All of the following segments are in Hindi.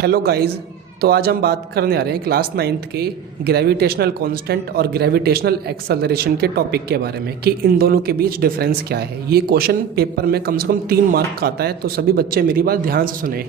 Hello guys. तो आज हम बात करने आ रहे हैं क्लास 9th के ग्रेविटेशनल कांस्टेंट और ग्रेविटेशनल एक्सेलरेशन के टॉपिक के बारे में कि इन दोनों के बीच डिफरेंस क्या है। ये क्वेश्चन पेपर में कम से कम 3 मार्क का आता है, तो सभी बच्चे मेरी बात ध्यान से सुने।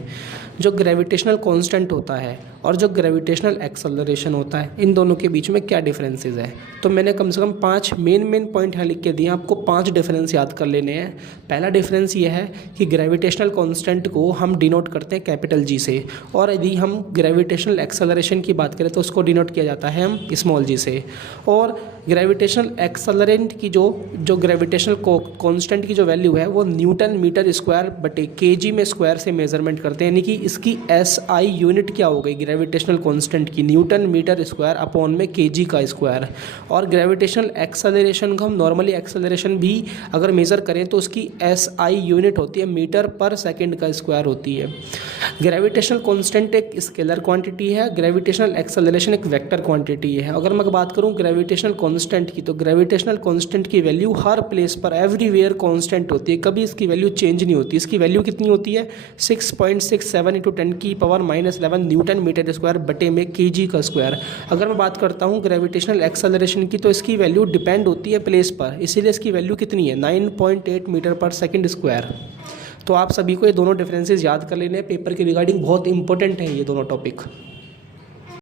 जो ग्रेविटेशनल कांस्टेंट होता है और जो ग्रेविटेशनल एक्सेलरेशन होता है, इन दोनों के बीच में क्या डिफरेंसेस है। तो मैंने कम से कम 5 मेन पॉइंट यहाँ लिख के दिए, आपको 5 डिफरेंस याद कर लेने हैं। पहला डिफरेंस ये है कि ग्रेविटेशनल कांस्टेंट को हम डिनोट करते हैं कैपिटल जी से, और यदि हम ग्रेविटेशनल एक्सेलरेशन की बात करें तो उसको डिनोट किया जाता है हम स्मॉल जी से। और ग्रेविटेशनल एक्सेलरेंट की जो ग्रेविटेशनल कांस्टेंट की जो वैल्यू है वो न्यूटन मीटर स्क्वायर बटे केजी में स्क्वायर से मेजरमेंट करते हैं, यानी कि इसकी एसआई यूनिट क्या हो गई ग्रेविटेशनल कांस्टेंट की, न्यूटन मीटर स्क्वायर अपॉन में केजी का स्क्वायर। और ग्रेविटेशनल एक्सेलरेशन को हम नॉर्मली एक्सेलरेशन भी अगर मेज़र करें तो उसकी एसआई यूनिट होती है मीटर पर सेकेंड का स्क्वायर होती है। ग्रेविटेशनल कांस्टेंट एक स्केलर क्वांटिटी है, ग्रेविटेशनल एक्सेलरेशन एक वेक्टर क्वांटिटी है। अगर मैं बात करूं ग्रेविटेशनल कांस्टेंट की, तो ग्रेविटेशनल कांस्टेंट की वैल्यू हर प्लेस पर एवरीवेयर कांस्टेंट होती है, कभी इसकी वैल्यू चेंज नहीं होती। इसकी वैल्यू कितनी होती है 6.67 × 10⁻11 न्यूटन मीटर स्क्वायर बटे में केजी का स्क्वायर। अगर मैं बात करता हूँ ग्रेविटेशनल एक्सेलरेशन की, तो इसकी वैल्यू डिपेंड होती है प्लेस पर, इसीलिए इसकी वैल्यू कितनी है 9.8 मीटर पर सेकेंड स्क्वायर। तो आप सभी को ये दोनों डिफरेंसेस याद कर लेने हैं, पेपर के रिगार्डिंग बहुत इंपॉर्टेंट है ये दोनों टॉपिक।